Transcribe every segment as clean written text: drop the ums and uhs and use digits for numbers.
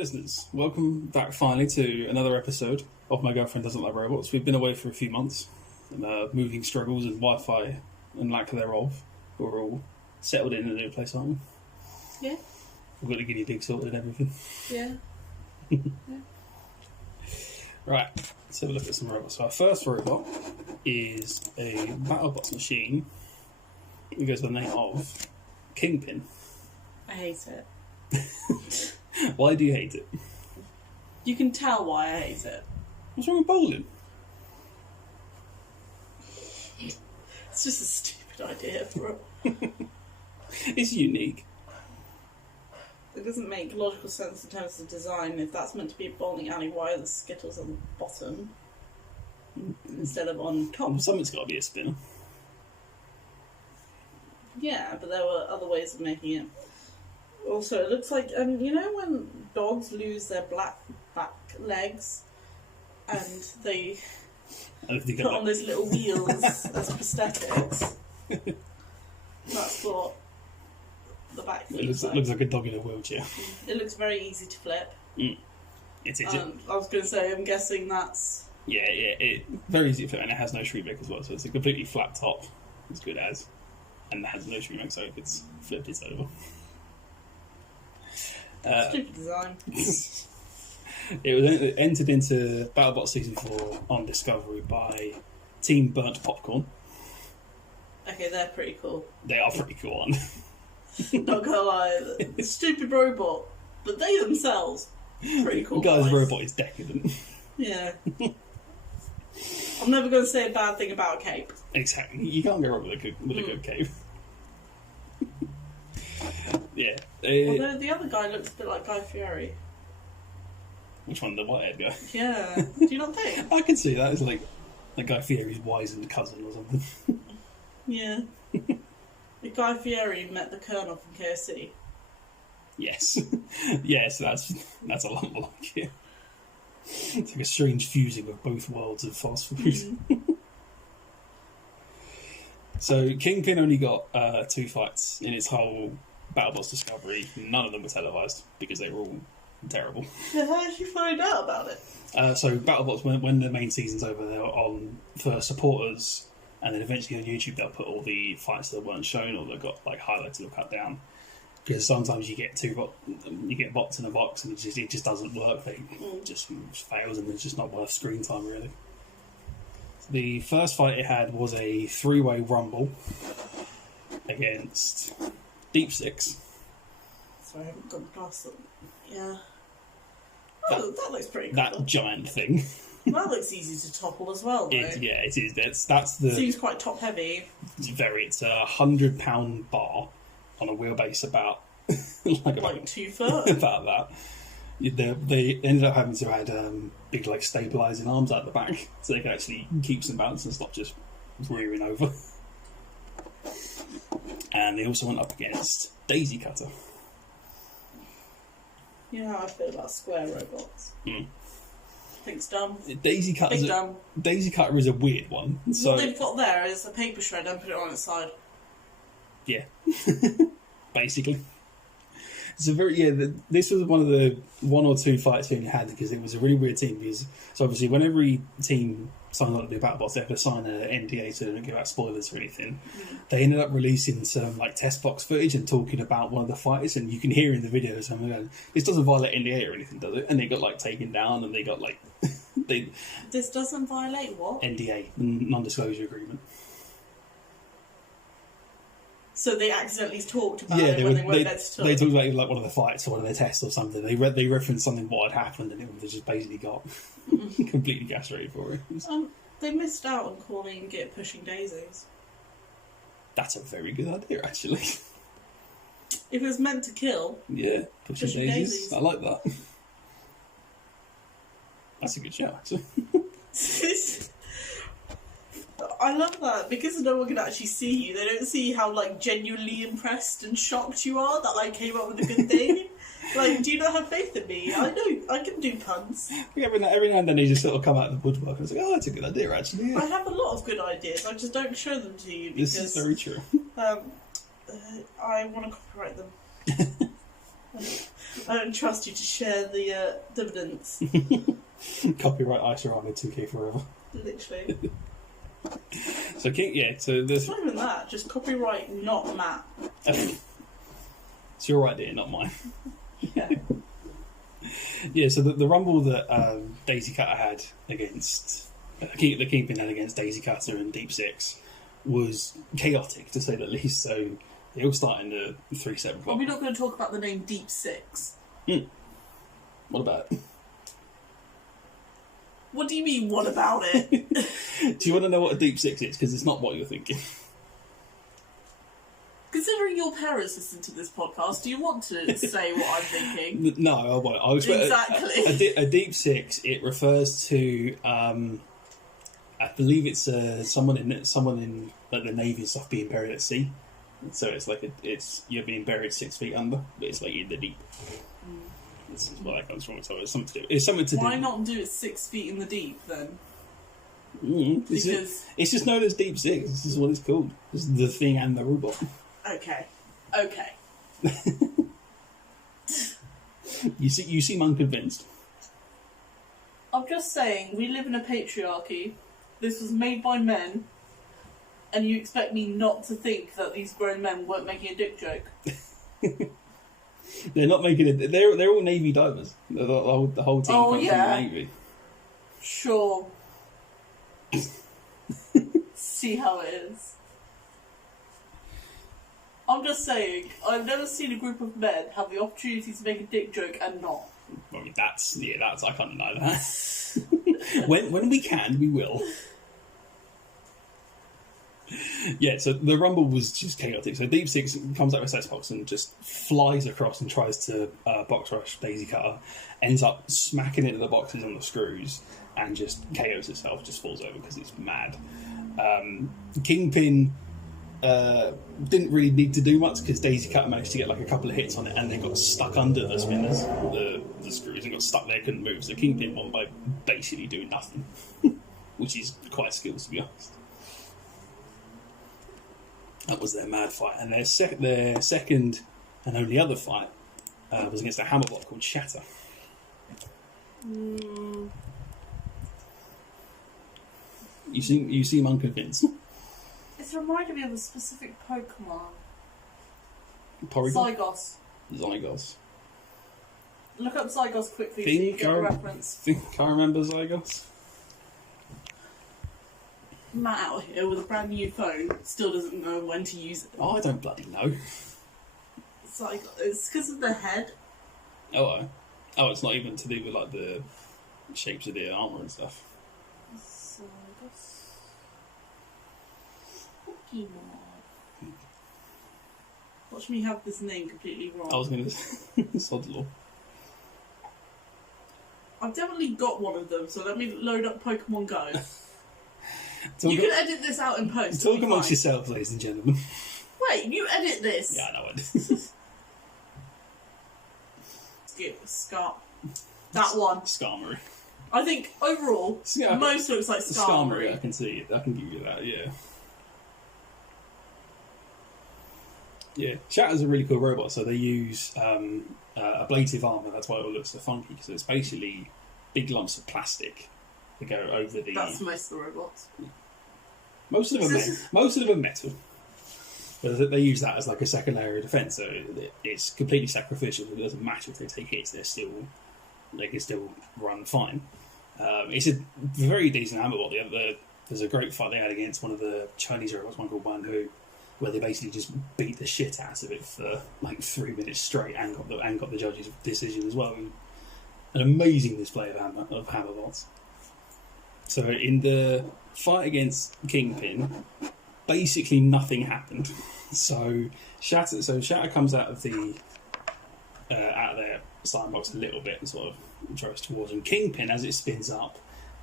listeners, welcome back finally to another episode of My Girlfriend Doesn't Like Robots. We've been away for a few months, and moving struggles and Wi-Fi and lack thereof. We're all settled in a new place, aren't we? Yeah. We've got the guinea pig sorted and everything. Yeah. Right, let's have a look at some robots. So our first robot is a BattleBots machine. It goes by the name of Kingpin. I hate it. Why do you hate it? You can tell why I hate it. What's wrong with bowling? It's just a stupid idea for It's unique. It doesn't make logical sense in terms of design. If that's meant to be a bowling alley, why are the skittles on the bottom instead of on top? Something's got to be a spinner. Yeah, but there were other ways of making it. Also, it looks like, you know when dogs lose their back legs and they put on those little wheels as prosthetics? That's what the back looks like. It looks like a dog in a wheelchair. It looks very easy to flip. It is. I was going to say, I'm guessing that's... Yeah, very easy to flip, and it has no shriemek as well, so it's a completely flat top, as good as, and it has no shriemek, so if it's flipped, it's over. Stupid design. It was entered into BattleBots Season 4 on Discovery by Team Burnt Popcorn. Okay, they're pretty cool. They are pretty cool, aren't they? Not gonna lie, the stupid robot, but they themselves, pretty cool. The guy's guys. robot is decadent. Yeah. I'm never going to say a bad thing about a cape. Exactly. You can't go wrong with a good cape. Yeah. Although the other guy looks a bit like Guy Fieri. Which one? The white-haired guy? Yeah. Do you not think? I can see that. It's like Guy Fieri's wizened cousin or something. Yeah. If Guy Fieri met the Colonel from KFC. Yes. Yes, that's a lot more like it. It's like a strange fusing of both worlds of fast food. So Kingpin only got 2 fights in its whole BattleBots Discovery. None of them were televised because they were all terrible. How did you find out about it? So BattleBots, when the main season's over, they're on for supporters, and then eventually on YouTube they'll put all the fights that weren't shown or that got like highlighted or cut down. Because sometimes you get bots in a box and it just doesn't work. It just fails and it's just not worth screen time really. The first fight it had was a 3-way rumble against Deep Six. Sorry, I haven't got the glass up. Yeah. Oh, that looks pretty cool. That giant thing. That looks easy to topple as well, though. Yeah, it is. That's the... Seems quite top heavy. It's a 100-pound bar on a wheelbase about... like 2 foot? About that. They ended up having to add big stabilising arms at the back so they could actually keep some balance and stop just rearing over. And they also went up against Daisy Cutter. You know how I feel about square robots. I think it's dumb. Daisy Cutter is a weird one. So, what they've got there is a paper shredder and put it on its side. Yeah. Basically. It's a this was one of the 1 or 2 fights we only had because it was a really weird team. Because so obviously, when every team signed up to do BattleBots, they have to sign an NDA so they don't give out spoilers or anything. They ended up releasing some test box footage and talking about one of the fighters, and you can hear in the videos, this doesn't violate NDA or anything, does it? And they got taken down, and they got This doesn't violate what? NDA, non-disclosure agreement. So they accidentally talked about it when they weren't meant to talk. They talked about one of the fights or one of their tests or something. They referenced something what had happened, and they just basically got completely castrated for it. They missed out on calling it Pushing Daisies. That's a very good idea, actually. If it was meant to kill, yeah, Pushing Daisies. I like that. That's a good show, actually. I love that because no one can actually see you. They don't see how genuinely impressed and shocked you are that I came up with a good thing. Do you not have faith in me? I know I can do puns. Every now and then they just sort of come out of the woodwork and say, "Oh, that's a good idea, actually." Yeah. I have a lot of good ideas. I just don't show them to you because this is very true. I want to copyright them. I don't trust you to share the dividends. Copyright Aisha Ahmed 2K forever. Literally. So so It's not even that, just copyright not Matt. It's your idea, not mine. Yeah. Yeah, so the rumble that Daisy Cutter had against the Kingpin had against Daisy Cutter and Deep Six was chaotic, to say the least. So they all start in the 3-7 Are we not going to talk about the name Deep Six? What about it? What do you mean, what about it? Do you want to know what a Deep Six is? Because it's not what you're thinking. Considering your parents listen to this podcast, do you want to say what I'm thinking? No, I won't. I was Exactly. A Deep Six. It refers to, I believe it's someone in like the Navy and stuff being buried at sea. So it's like you're being buried 6 feet under, but it's like in the deep. This is where that comes from. So it's something to do. Why not do it 6 feet in the deep then? Because it's just known as Deep Six. This is what it's called. It's the thing and the robot. Okay. You seem unconvinced. I'm just saying, we live in a patriarchy. This was made by men, and you expect me not to think that these grown men weren't making a dick joke? They're not making it. They're all Navy divers. The whole team comes from the Navy. Sure. See how it is. I'm just saying, I've never seen a group of men have the opportunity to make a dick joke and not. I mean, that's I can't deny that. when we can, we will. Yeah, so the rumble was just chaotic. So Deep Six comes out with Sex Box and just flies across and tries to box rush Daisy Cutter, ends up smacking into the boxes on the screws and just KOs itself, just falls over because it's mad. Kingpin didn't really need to do much because Daisy Cutter managed to get like a couple of hits on it and then got stuck under the spinners, the screws, and got stuck there, couldn't move. So Kingpin won by basically doing nothing, which is quite skilled, to be honest. That was their mad fight, and their second and only other fight was against a hammerbot called Shatter. You seem unconvinced. It's reminded me of a specific Pokemon. Porygon? Zygos. Look up Zygos quickly so you get a reference. Can't remember Zygos. Matt out here with a brand new phone still doesn't know when to use it. Oh, I don't bloody know. It's because of the head. Oh, it's not even to do with like the shapes of the armour and stuff. Zygos. Pokemon. Watch me have this name completely wrong. I was going to sod law. I've definitely got one of them, so let me load up Pokemon Go. You can edit this out in post. Talk amongst yourselves, ladies and gentlemen. Wait, you edit this? Yeah, I know it. That one. Skarmory. I think overall, most looks like Skarmory. I can see it. I can give you that, yeah. Yeah, Shatter's a really cool robot, so they use ablative armour, that's why it all looks so funky, because it's basically big lumps of plastic that go over the... That's most of the robots. Most of them are metal. But they use that as like a second layer of defence, so it's completely sacrificial. It doesn't matter if they take hits; they can still run fine. It's a very decent hammerbot. There's a great fight they had against one of the Chinese robots, one called Wanhu, where they basically just beat the shit out of it for like 3 minutes straight and got the judge's decision as well. An amazing display of hammerbots. So in the fight against Kingpin, basically nothing happened. So Shatter comes out of their slime box a little bit and sort of drives towards him. Kingpin, as it spins up,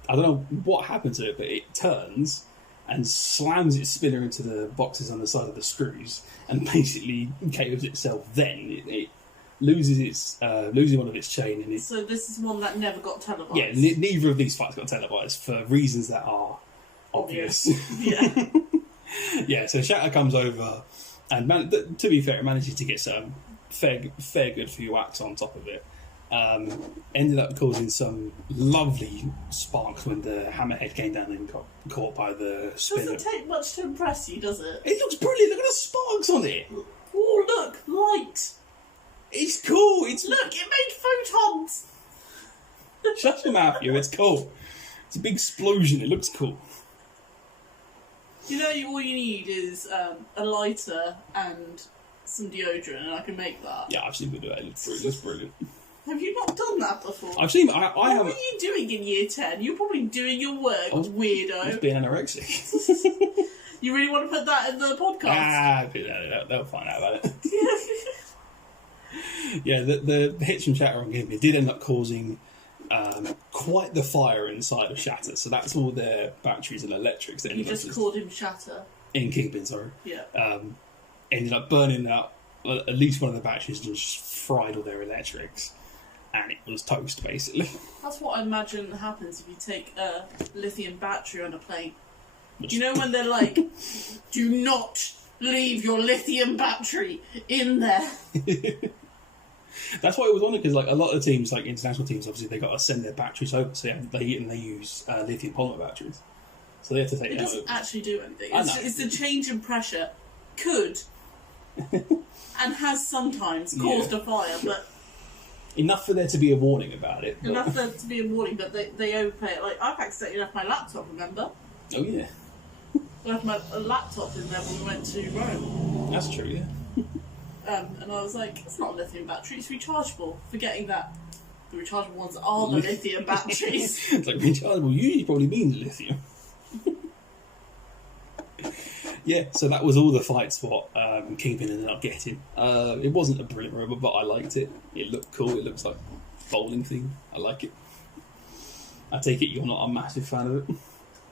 I don't know what happened to it, but it turns and slams its spinner into the boxes on the side of the screws and basically KOs itself. Then it loses one of its chain, and so this is one that never got televised. Yeah, neither of these fights got televised for reasons that are obvious. Yeah. Yeah, so Shatter comes over, and to be fair, it manages to get some fair good few whacks on top of it. Ended up causing some lovely sparks when the hammerhead came down and got caught by the spinner. Doesn't take much to impress you, does it? It looks brilliant. Look at the sparks on it. Oh, look, light. It's cool. It's Look, it made photons. shut your mouth, you. It's cool. It's a big explosion. It looks cool. You know, all you need is a lighter and some deodorant, and I can make that. Yeah, I've seen people do it. It looks brilliant. Have you not done that before? I've seen. I What haven't. were you doing in year 10? You're probably doing your work, I was weirdo. being anorexic. You really want to put that in the podcast? They'll find out about it. Yeah, the hits from Shatter on Game did end up causing quite the fire inside of Shatter. So that's all their batteries and electrics. That You just called him Shatter. in Kingpin, sorry. Yeah. Ended up burning out at least one of the batteries and just fried all their electrics. And it was toast, basically. That's what I imagine happens if you take a lithium battery on a plane. You know when they're like, do not leave your lithium battery in there. That's why it was on it, because like a lot of teams, like international teams, obviously they got to send their batteries over, so they use lithium polymer batteries, so they have to take It them doesn't over. actually do anything. I know. It's the change in pressure could and has sometimes caused a fire, but Enough for there to be a warning about it. But... enough there to be a warning. But they overplay it. Like I've accidentally left my laptop. Remember? Oh yeah, I left my laptop in there when we went to Rome. that's true. Yeah. And I was like, it's not a lithium battery, it's rechargeable. Forgetting that the rechargeable ones are the lithium batteries. It's like rechargeable usually probably means lithium. Yeah, so that was all the fights what Kingpin ended up getting. It wasn't a brilliant robot, but I liked it. It looked cool. It looks like a bowling thing. I like it. I take it you're not a massive fan of it.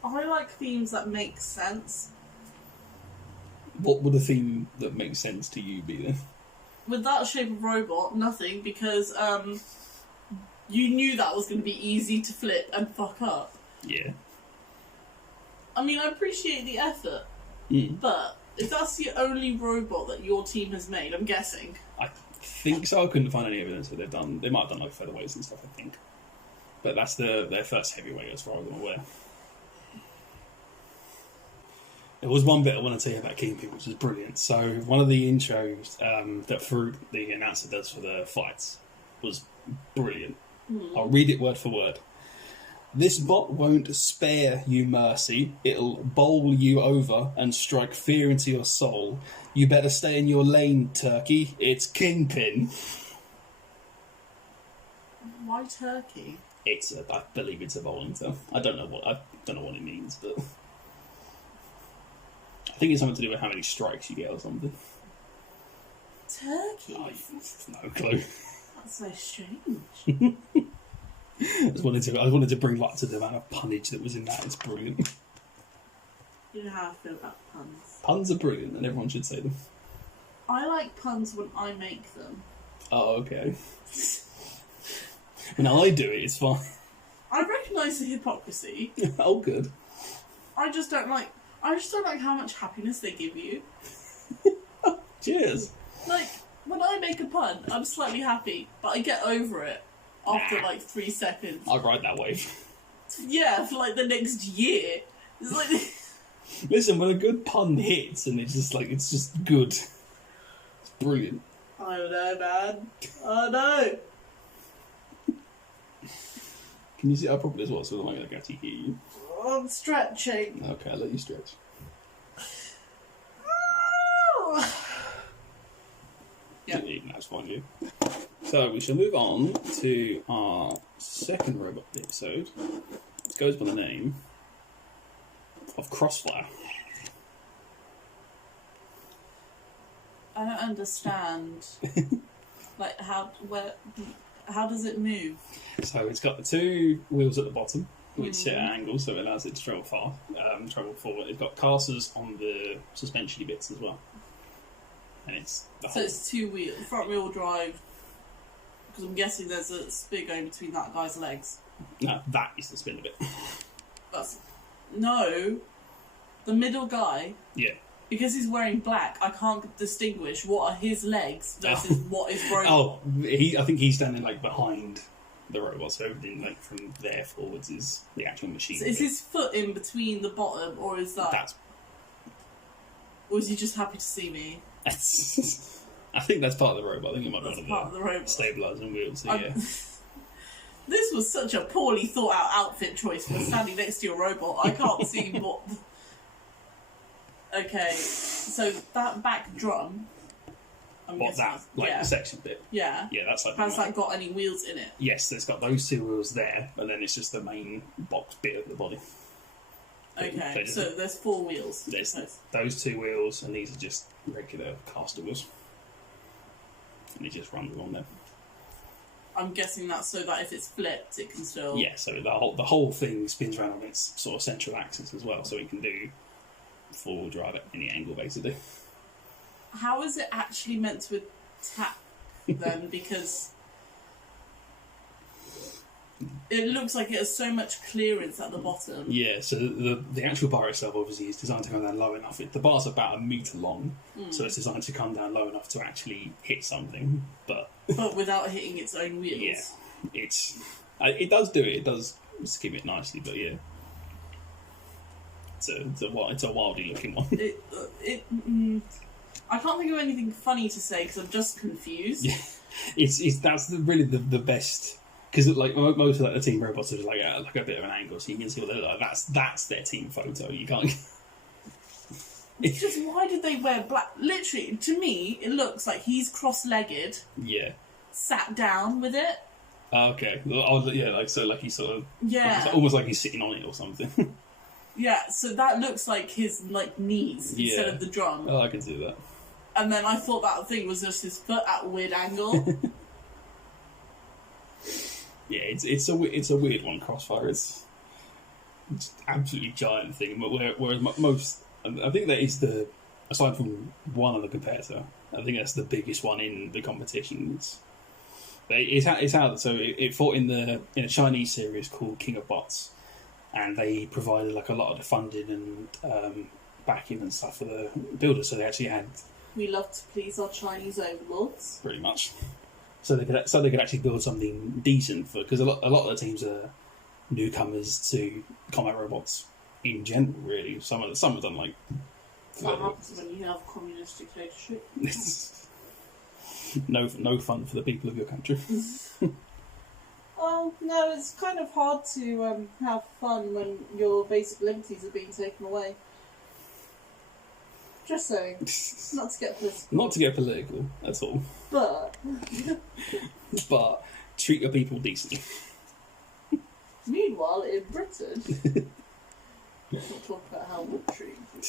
I like themes that make sense. What would a theme that makes sense to you be then? With that shape of robot, nothing, because you knew that was going to be easy to flip and fuck up. Yeah. I mean, I appreciate the effort, but if that's the only robot that your team has made, I'm guessing. I think so. I couldn't find any evidence that they've done. They might have done like featherweights and stuff, I think. But that's their first heavyweight as far as I'm aware. There was one bit I want to tell you about Kingpin, which is brilliant. So one of the intros that Farouk, the announcer, does for the fights was brilliant. I'll read it word for word. This bot won't spare you mercy. It'll bowl you over and strike fear into your soul. You better stay in your lane, turkey. It's Kingpin. Why turkey? I believe it's a bowling term. I don't know what it means, but I think it's something to do with how many strikes you get or something. Turkey? No clue. That's so strange. I wanted to bring light to the amount of punnage that was in that. It's brilliant. You know how I feel about puns. Puns are brilliant, and everyone should say them. I like puns when I make them. Oh, okay. When I do it, it's fine. I recognise the hypocrisy. Oh, good. I just don't like how much happiness they give you. Cheers. Like, when I make a pun, I'm slightly happy, but I get over it after like 3 seconds. I ride that wave. Yeah, for like the next year. It's like... Listen, when a good pun hits and it's just good. It's brilliant. I don't know, man. I know. Can you see how proper this was? So I can actually hear you. I'm stretching. Okay, I'll let you stretch. Yeah. That's fine, you. So we shall move on to our second robot episode. It goes by the name of Crossfire. I don't understand. Like, how does it move? So it's got the 2 wheels at the bottom, which set at angles, so it allows it to travel forward. It's got casters on the suspension bits as well. And it's it's 2 wheel, front wheel drive. Because I'm guessing there's a spit going between that guy's legs. No, that is the spinner bit. No, the middle guy. Yeah. Because he's wearing black, I can't distinguish what are his legs versus what is robot. Oh, I think he's standing like behind the robot, so everything like from there forwards is the actual machine. So is his foot in between the bottom, or is that? Or is he just happy to see me? I think that's part of the robot. I think it might be part of the robot. Stabilising wheels. So yeah. This was such a poorly thought out outfit choice for standing next to your robot. I can't see what. Okay, so that back drum. The section bit? Yeah. Yeah, that's like. Has that got any wheels in it? Yes, it's got those 2 wheels there, and then it's just the main box bit of the body. Okay, so there's 4 wheels. There's those 2 wheels, and these are just regular caster wheels. And it just runs along them. I'm guessing that's so that if it's flipped, it can still. Yeah, so the whole thing spins around on its sort of central axis as well, so it can do full drive at any angle basically. How is it actually meant to attack then? Because it looks like it has so much clearance at the bottom. Yeah, so the actual bar itself obviously is designed to come down low enough. The bar's about 1 metre long, so it's designed to come down low enough to actually hit something, but without hitting its own wheels. Yeah, it does do it. It does skim it nicely, but yeah, it's a wildy looking one. I can't think of anything funny to say because I'm just confused. Yeah, that's really the best. Because like most of the team robots are just like a bit of an angle, so you can see what they look like. That's their team photo. You can't. It's just why did they wear black? Literally, to me, it looks like he's cross-legged. Yeah. Sat down with it. Okay. Oh, yeah. Like he's sort of. Yeah. Almost like he's sitting on it or something. Yeah. So that looks like his knees instead of the drum. Oh, I can see that. And then I thought that thing was just his foot at a weird angle. Yeah, it's a weird one. Crossfire. It's absolutely giant thing. Whereas most, I think that is aside from one other competitor, I think that's the biggest one in the competition. It's out. So it fought in a Chinese series called King of Bots, and they provided like a lot of the funding and backing and stuff for the builders. So they actually had. We love to please our Chinese overlords. Pretty much. So they could actually build something decent because a lot of the teams are newcomers to combat robots in general. Really, some of them like. What happens when you have communist dictatorship? No fun for the people of your country. Well, no, it's kind of hard to have fun when your basic liberties are being taken away. Just saying. Not to get political. Not to get political, that's all. But treat your people decently. Meanwhile, in Britain... Let's not talk about how we're treating people.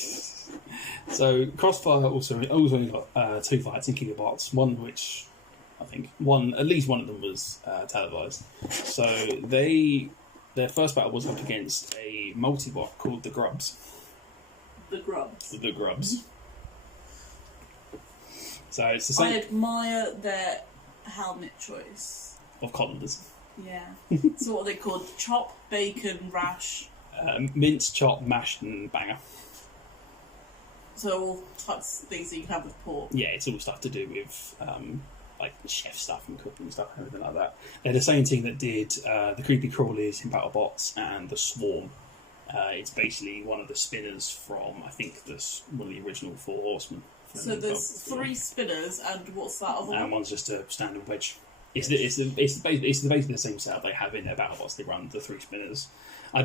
So, Crossfire also got 2 fights in King of Bots. One which, I think, at least one of them was televised. So, their first battle was up against a multi-bot called the Grubs. The Grubs. The Grubs. So it's the same. I admire their helmet choice. Of cottons. Yeah. So what are they called? Chop, bacon, rash. Mince, chop, mash, and banger. So all types of things that you can have with pork. Yeah, it's all stuff to do with like chef stuff and cooking stuff and everything like that. They're the same team that did the Creepy Crawlies in BattleBots and the Swarm. It's basically one of the spinners from, I think, one of the original 4 Horsemen. So there's 3 spinners, and what's that other one? And one's just a standard wedge. It's basically the same setup they have in their BattleBots. They run the 3 spinners. I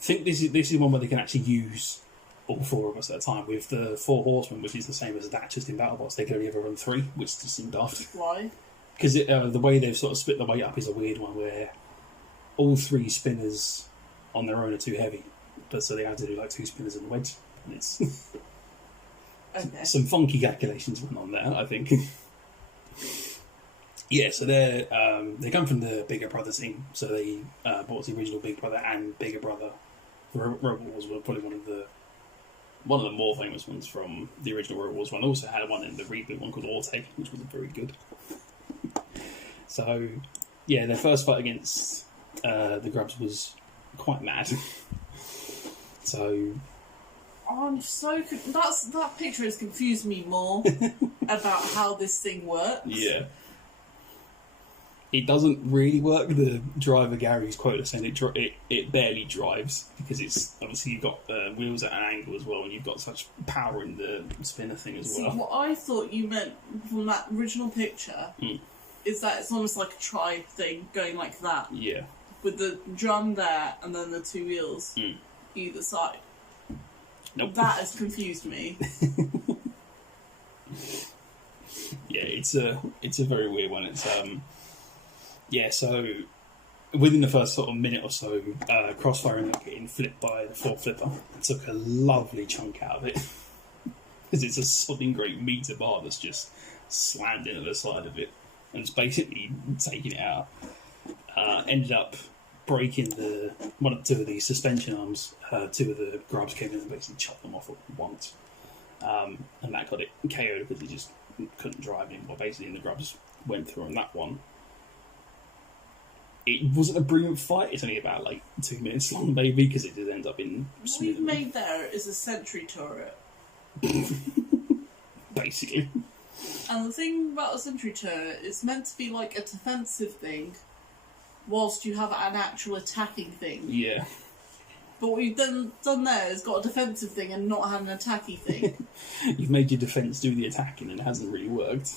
think this is one where they can actually use all 4 of us at a time. With the 4 Horsemen, which is the same as that, just in BattleBots, they can only ever run 3, which just seemed daft. Why? Because the way they've sort of split the weight up is a weird one, where all 3 spinners on their own are too heavy, but so they have to do like 2 spinners and a wedge. And it's okay. Some funky calculations went on there, I think. Yeah, so they come from the Bigger Brother team. So they bought the original Big Brother and Bigger Brother. Robot Wars were probably one of the more famous ones from the original Robot Wars one. Also had one in the reboot one called Orte, which was very good. So yeah, their first fight against the Grubs was quite mad. So I'm so that picture has confused me more about how this thing works. Yeah. It doesn't really work. The driver Gary's quote is saying it barely drives because it's obviously you've got wheels at an angle as well, and you've got such power in the spinner thing as well. See, what I thought you meant from that original picture is that it's almost like a tri thing going like that. Yeah. With the drum there and then the two wheels either side. Nope. That has confused me. Yeah, it's a very weird one. It's yeah, so within the first sort of minute or so, Crossfire ended up getting flipped by the Ford Flipper. It took a lovely chunk out of it because it's a sodding great meter bar that's just slammed into the side of it and it's basically taking it out. Ended up breaking two of the suspension arms. Two of the grubs came in and basically chopped them off at once, and that got it KO'd because it just couldn't drive anymore. Basically, and the grubs went through on that one. It wasn't a brilliant fight. It's only about like 2 minutes long, maybe, because it did end up in. What we've made there is a sentry turret. Basically. And the thing about a sentry turret, it's meant to be like a defensive thing, whilst you have an actual attacking thing. Yeah. But what you've done there is got a defensive thing and not had an attacking thing. You've made your defence do the attacking and it hasn't really worked.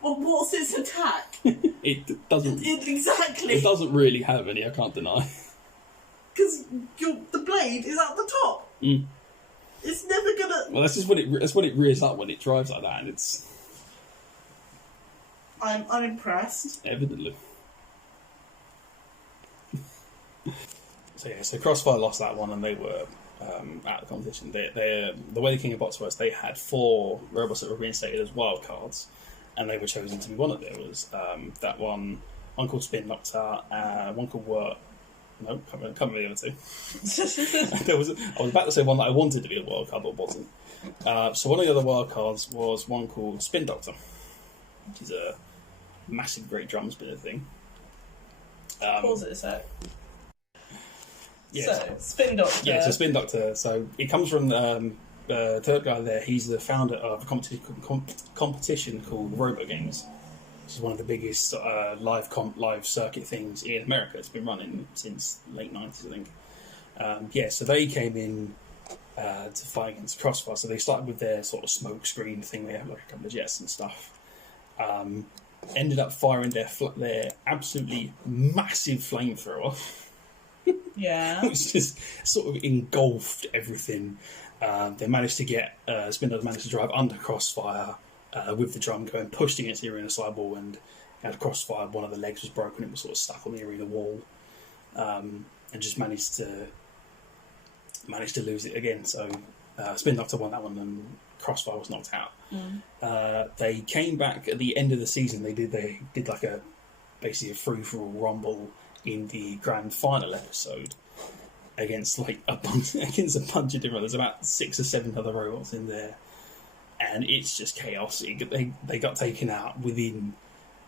Well, what's its attack? It doesn't. Exactly. It doesn't really have any, I can't deny. Because the blade is at the top. Mm. It's never gonna... Well, that's what it rears up when it drives like that, and it's... I'm unimpressed. Evidently. So Crossfire lost that one, and they were out of the competition. The way the King of Bots was, they had 4 robots that were reinstated as wild cards, and they were chosen to be one of them. There was that one called Spin Doctor, one called Wort. No, can't remember the other two. I was about to say one that I wanted to be a wild card, but wasn't. So one of the other wild cards was one called Spin Doctor, which is a massive, great drum spinner thing. Pause it a sec. Yeah, so, Spin Doctor. Yeah, so Spin Doctor. So it comes from the third guy there. He's the founder of a competition called Robo Games, which is one of the biggest live circuit things in America. It's been running since late 90s, I think. So they came in to fight against Crossfire. So they started with their sort of smoke screen thing. They have like a couple of jets and stuff. Ended up firing their absolutely massive flamethrower. Yeah. It's just sort of engulfed everything. They managed to get Spin Doctor managed to drive under Crossfire with the drum going pushed against the arena sidewall, and had Crossfire. One of the legs was broken. It was sort of stuck on the arena wall, and just managed to lose it again. So Spin Doctor won that one, and Crossfire was knocked out. They came back at the end of the season. They did like basically a free for all rumble in the grand final episode against a bunch of different. There's about 6 or 7 other robots in there, and it's just chaos. They got taken out within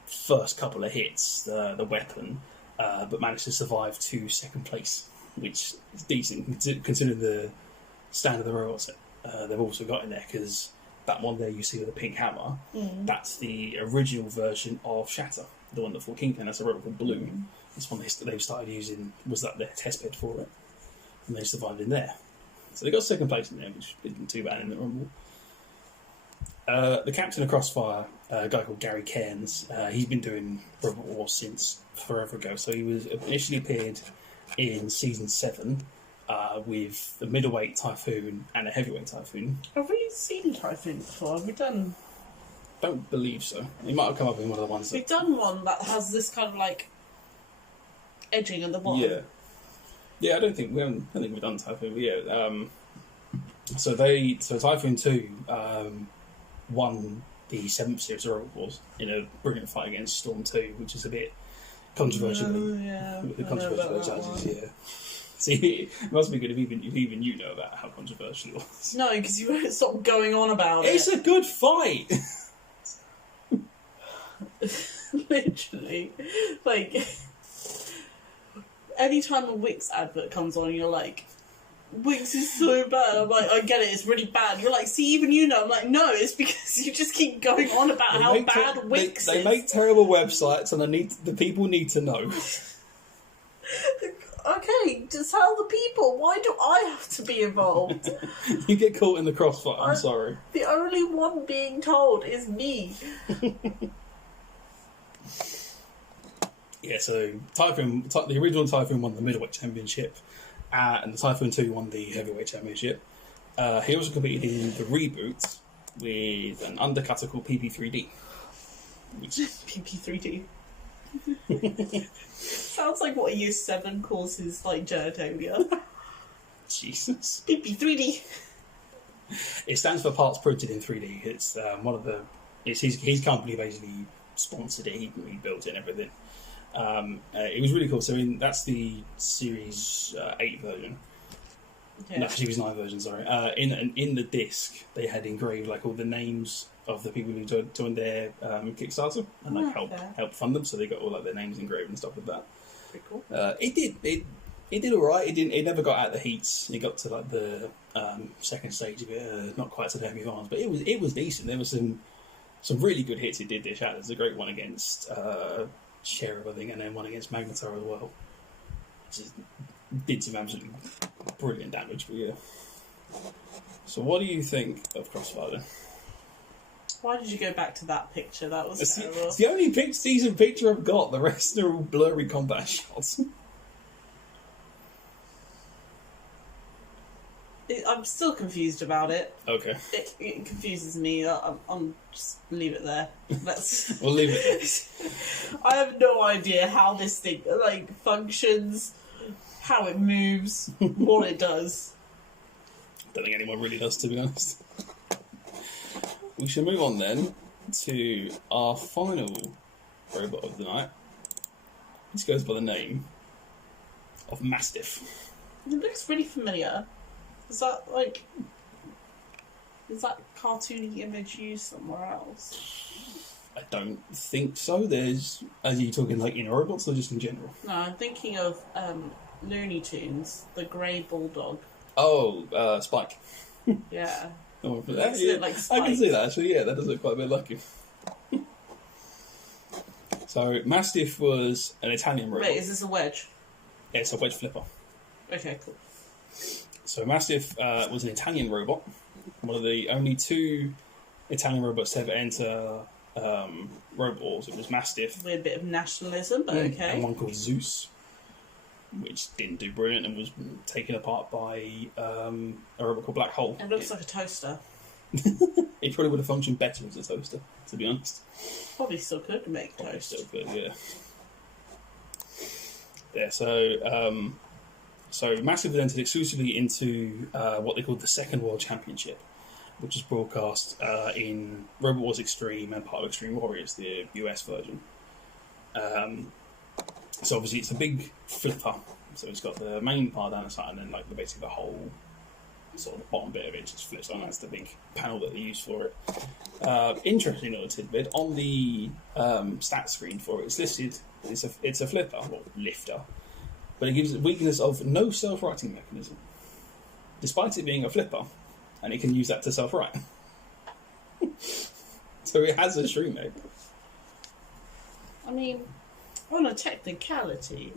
first couple of hits, the weapon, but managed to survive to second place, which is decent considering the standard of the robots they've also got in there, because that one there you see with the pink hammer, that's the original version of Shatter, the one that fought Kingpin. That's a robot called Blue. This one they've started using was that their test bed for it, and they survived in there. So they got second place in there, which isn't too bad in the Rumble. The captain of Crossfire, a guy called Gary Cairns, he's been doing Robot Wars since forever ago. So he was initially appeared in season 7 with the middleweight Typhoon and a heavyweight Typhoon. Have we seen Typhoon before? Have we done... Don't believe so. He might have come up in one of the ones. We've done one that has this kind of edging at the bottom. Yeah. I don't think we've done Typhoon. But yeah. So Typhoon 2 won the 7th series of Robot Wars in a brilliant fight against Storm 2, which is a bit controversial. The controversial yeah. See, it must be good if even you know about how controversial it was. No, because you won't stop going on about it. It's a good fight. Literally, anytime a Wix advert comes on, you're like, Wix is so bad. I'm like, I get it, it's really bad. You're like, see, even you know. I'm like, no, it's because you just keep going on about how bad Wix is. They make terrible websites, and the people need to know. Okay, just tell the people. Why do I have to be involved? You get caught in the crossfire. I'm sorry. The only one being told is me. Yeah, so the original Typhoon won the middleweight championship, and the Typhoon 2 won the heavyweight championship. He also competed in the reboot with an undercutter called PP3D. PP3D. Sounds like what a Year 7 calls his genitalia. Jesus. PP3D. It stands for Parts Printed in 3D. It's one of the. It's his company basically sponsored it. He built it and everything. It was really cool. So that's the Series 8 version. Yeah. No, Series 9 version. Sorry. In the disc, they had engraved all the names of the people who joined their Kickstarter and help fund them. So they got all their names engraved and stuff like that. Pretty cool. It did all right. It never got out of the heats. It got to the second stage of it, not quite to the heavy finals, but it was decent. There were some really good hits. It did dish out. There's a great one against Sheriff, I think, and then one against Magnetar as well. Just did some absolutely brilliant damage. But yeah. So what do you think of Crossfire then? Why did you go back to that picture? That was terrible. It's the only decent picture I've got. The rest are all blurry combat shots. I'm still confused about it. Okay. It confuses me. I'm just leave it there. We'll leave it there. I have no idea how this thing functions, how it moves, what it does. Don't think anyone really does, to be honest. We should move on then to our final robot of the night. This goes by the name of Mastiff. It looks really familiar. Is that cartoony image used somewhere else? I don't think so. Are you talking in robots or just in general? No, I'm thinking of Looney Tunes, the grey bulldog. Oh, Spike. Yeah. Oh, that, yeah. Like I can see that actually. Yeah, that does look quite a bit like him. So Mastiff was an Italian robot. Wait, is this a wedge? Yeah, it's a wedge flipper. Okay, cool. So Mastiff was an Italian robot, one of the only 2 Italian robots to ever enter Robot Wars. It was Mastiff. Weird bit of nationalism, but okay. And one called Zeus, which didn't do brilliant and was taken apart by a robot called Black Hole. It looks like a toaster. It probably would have functioned better as a toaster, to be honest. Probably still could make toast. Still could, yeah. Yeah, so Mastiff was entered exclusively into what they called the Second World Championship, which was broadcast in Robot Wars Extreme and part of Extreme Warriors, the US version. So obviously it's a big flipper. So it's got the main part down the side, and then basically the whole sort of the bottom bit of it just flips on. That's the big panel that they use for it. Interesting little tidbit on the stat screen for it. It's listed. It's a flipper or lifter, but it gives it weakness of no self-righting mechanism, despite it being a flipper, and it can use that to self-right. So it has a srimech. I mean, on a technicality,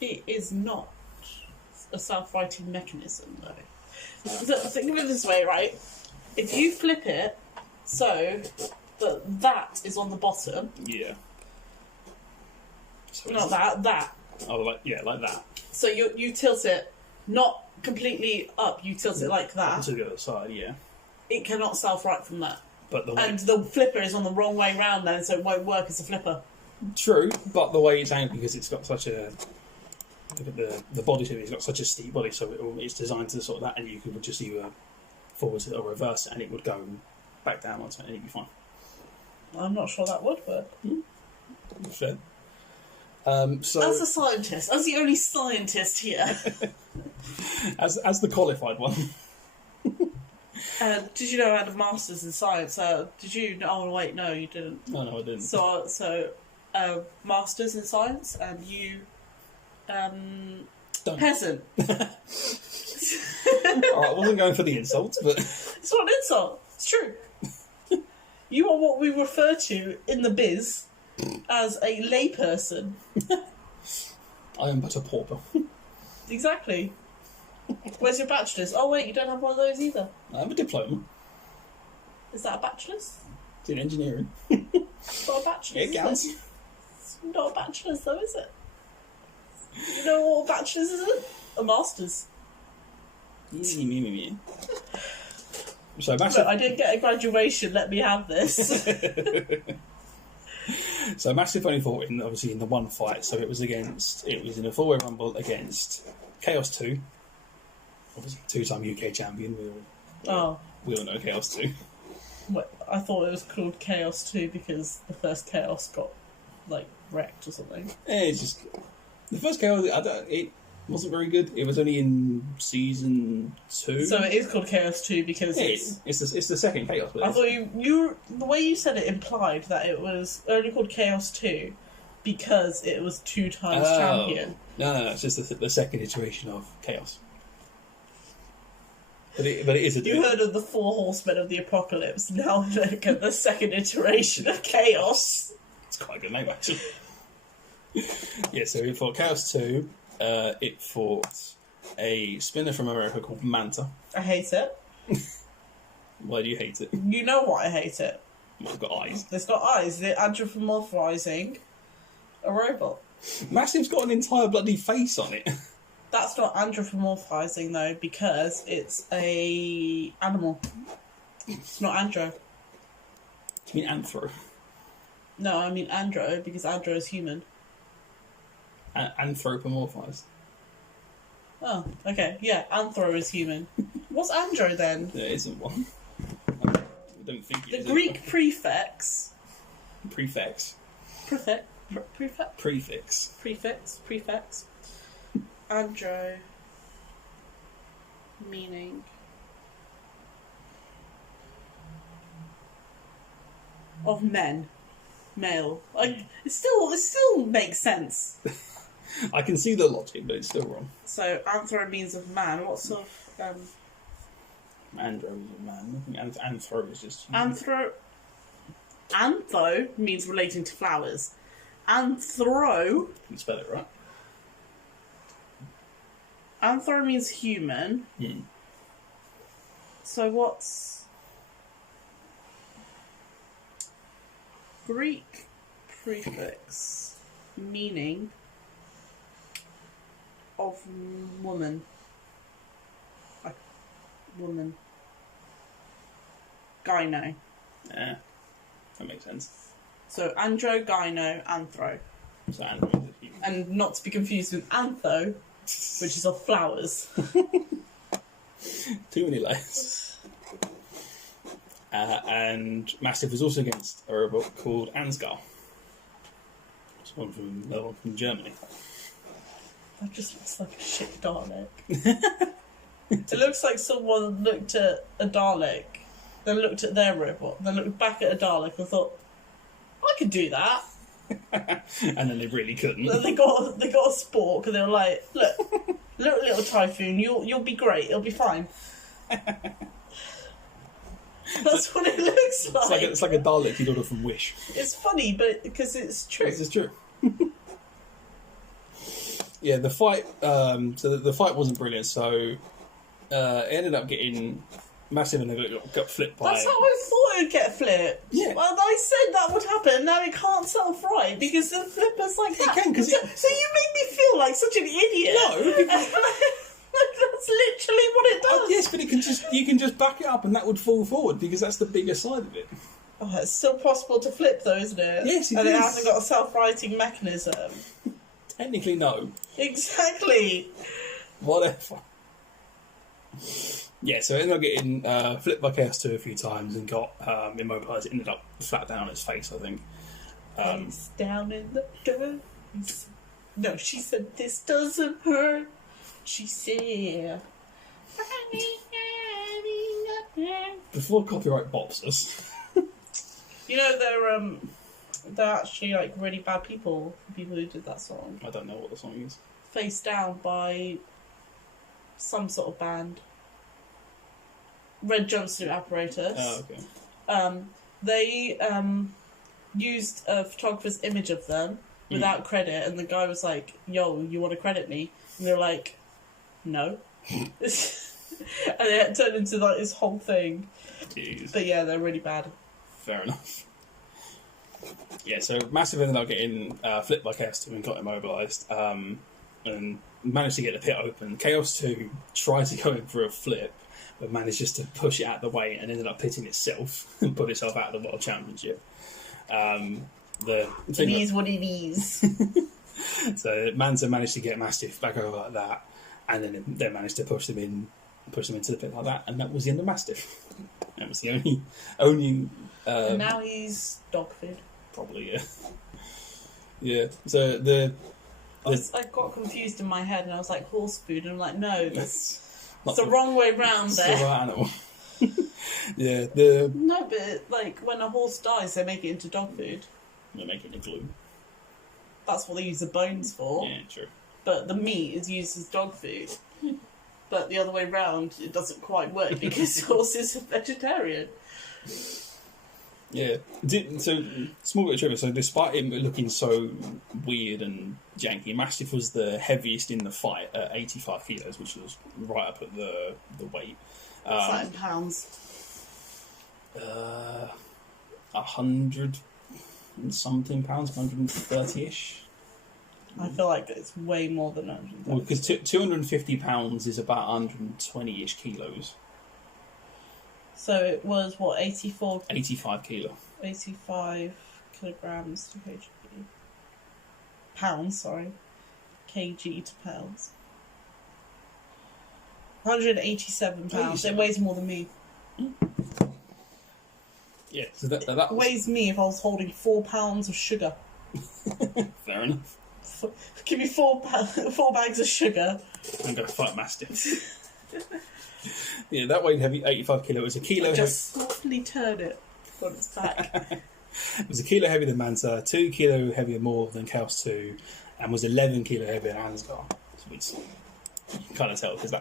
it is not a self-righting mechanism, though. So, think of it this way, right? If you flip it so that is on the bottom. Yeah. So not that. Oh, like that. So you tilt it not completely up. You tilt it like that. To the other side, yeah. It cannot self-right from that. But the flipper is on the wrong way round then, so it won't work as a flipper. True, but the way it's aimed, because it's got such a... Look at the body to it, it's got such a steep body, so it's designed to sort of that, and you could just either forward it or reverse it, and it would go back down onto it, and it'd be fine. I'm not sure that would work. Fair. So, as a scientist, as the only scientist here, as the qualified one. Did you know I had a master's in science? Did you? Oh wait, no, you didn't. Oh, no, I didn't. So, master's in science, and you, peasant. Alright, I wasn't going for the insults, but... It's not an insult. It's true. You are what we refer to in the biz as a layperson. I am but a pauper. Exactly. Where's your bachelor's? Oh wait, you don't have one of those either. I have a diploma. Is that a bachelor's? It's in engineering. It's not a bachelor's. It counts. It's not a bachelor's though, is it? You know what a bachelor's is? A master's. So massive. Look, I didn't get a graduation. Let me have this. So Massive only fought in obviously in the one fight. So it was in a 4-way rumble against Chaos 2, obviously 2-time UK champion. We all know Chaos 2. What, I thought it was called Chaos 2 because the first Chaos got like wrecked or something. It's just the first Chaos. It wasn't very good. It was only in season 2. So it is called Chaos 2 because it's the second Chaos. But I thought you the way you said it implied that it was only called Chaos 2 because it was 2 times champion. No, it's just the second iteration of Chaos. But it is a... You heard of the 4 horsemen of the apocalypse. Now look at the second iteration of Chaos. It's quite a good name, actually. Yeah, so it fought Chaos 2. It fought a spinner from America called Manta. I hate it. Why do you hate it? You know why I hate it. Well, it's got eyes. It's got eyes. They're anthropomorphizing a robot. Massive's got an entire bloody face on it. That's not anthropomorphizing though, because it's a animal. It's not andro. Do you mean anthro? No, I mean andro because andro is human. Anthropomorphized. Oh, okay. Yeah, anthro is human. What's andro then? There isn't one. I don't think it is. The Greek prefix. Prefix. Prefix. Prefix. Prefix. Andro. Meaning. Of men. Male. Like, it still makes sense. I can see the logic, but it's still wrong. So, anthro means of man. What sort of... Andro is a man. I think anthro is just... Antho means relating to flowers. Anthro... You can spell it right. Anthro means human. So what's... Greek prefix meaning of woman. Like, woman. Gyno. Yeah, that makes sense. So andro, gyno, anthro. So andro is human. And not to be confused with antho, which is of flowers. Too many layers. And Massive was also against a robot called Ansgar. It's one from Germany. That just looks like a shit Dalek. It looks like someone looked at a Dalek, then looked at their robot, then looked back at a Dalek and thought, I could do that. And then they really couldn't. Then they got a spork and they were like, look, little Typhoon, you'll be great, it'll be fine. That's what it looks like. It's like a Dalek you'd order from Wish. It's funny, but because it's true. It's true. Yeah, the fight. So the fight wasn't brilliant. So it ended up getting Massive and they got flipped by. That's how I thought it'd get flipped. Yeah. Well, I said that would happen. Now it can't self-right because the flipper's like that. It can, because so you made me feel like such an idiot. No, because... That's literally what it does. Yes, but you can just back it up and that would fall forward because that's the bigger side of it. Oh, it's still possible to flip though, isn't it? Yes, it and is. it hasn't got a self-righting mechanism. Technically, no. Exactly. Whatever. Yeah, so it ended up getting flipped by Chaos 2 a few times and got immobilised. It ended up flat down on its face, I think. Face down in the dirt. No, she said, this doesn't hurt. She said... Before copyright bops us. You know, they're actually like really bad people who did that song. I don't know what the song is. Face Down by some sort of band. red jumpsuit apparatus. Oh, okay. They used a photographer's image of them without credit, and the guy was like, "Yo, you want to credit me?" And they're like, "No." And it turned into like this whole thing. Jeez. But yeah, they're really bad. Fair enough. Yeah, so Massive ended up getting flipped by Chaos 2 and got immobilised, and managed to get the pit open. Chaos 2 tried to go in for a flip, but managed just to push it out of the way and ended up pitting itself and put itself out of the World Championship. It is what it is. So Manza managed to get Mastiff back over like that, and then they managed to push them into the pit like that, and that was the end of Mastiff. That was the only. And now he's dog food. Probably, yeah. Yeah. So I got confused in my head, and I was like horse food, and I'm like, no, it's the wrong way round there. The right animal. Yeah. No, but like when a horse dies, they make it into dog food. They make it into glue. That's what they use the bones for. Yeah, true. But the meat is used as dog food. But the other way round, it doesn't quite work because horses are vegetarian. Yeah. So, small bit of trivia. So, despite it looking so weird and janky, Mastiff was the heaviest in the fight at 85 kilos, which was right up at the weight. What's that in pounds? 100 and something pounds, 130-ish. I feel like it's way more than 130. Well, because 250 pounds is about 120-ish kilos. So it was, what, 84... 85 kilo. 85 kilograms to kg. Pounds, sorry. Kg to pounds. 187 pounds. It weighs more than me. Yeah, so that was... weighs me if I was holding 4 pounds of sugar. Fair enough. Give me 4 bags of sugar. I'm going to fight Mastiff. Yeah, that weighed heavy, 85 kilo. It was a kilo just softly turn it on its back. It was a kilo heavier than Manta, 2 kilo heavier more than Chaos 2, and was 11 kilo heavier than Ansgar. So you can kind of tell, because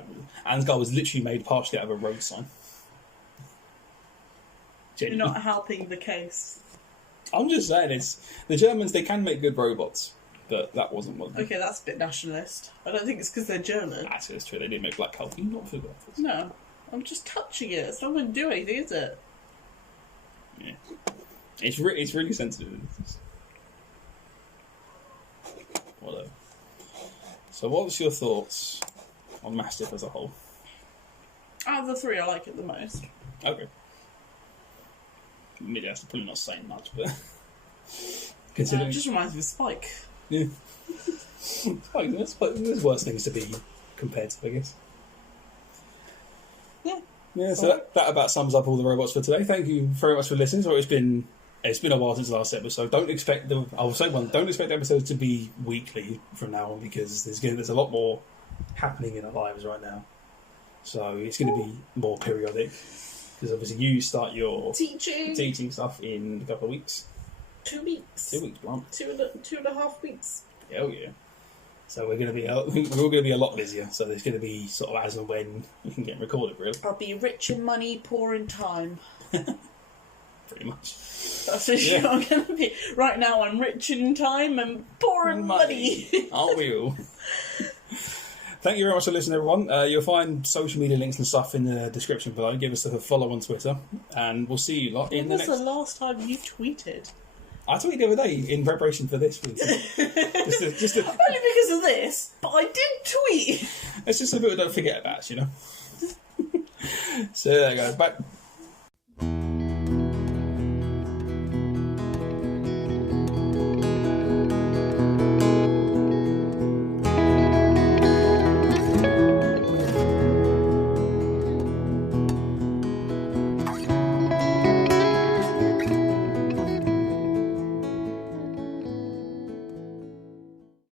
Ansgar was literally made partially out of a road sign. You're not helping the case. I'm just saying, the Germans, they can make good robots, but that wasn't one of them. Okay, that's a bit nationalist. I don't think it's because they're German. Actually, it's true, they did make Black Hulk. You not forgot this. No, I'm just touching it. It's not going to do anything, is it? Yeah. It's really sensitive. Whatever. So what's your thoughts on Mastiff as a whole? Out of the three, I like it the most. Okay. Maybe that's probably not saying much, but... considering... It just reminds me of Spike. Yeah. There's worse things to be compared to, I guess. Yeah. Yeah, so that about sums up all the robots for today. Thank you very much for listening. So it's been a while since the last episode. Don't expect the episodes to be weekly from now on, because there's a lot more happening in our lives right now. So it's going to be more periodic. Because obviously you start your teaching stuff in a couple of weeks. 2 weeks. 2 weeks, blunt. 2.5 weeks. Hell yeah. So we're all going to be a lot busier. So there's going to be sort of as and when we can get recorded, really. I'll be rich in money, poor in time. Pretty much. That's what I'm going to be. Right now I'm rich in time and poor in money. Aren't we all? Thank you very much for listening, everyone. You'll find social media links and stuff in the description below. Give us a follow on Twitter, and we'll see you lot in the next... When was the last time you tweeted? I tweeted the other day in preparation for this. Only because of this, but I did tweet. It's just a bit we don't forget about, you know. So there you go. Back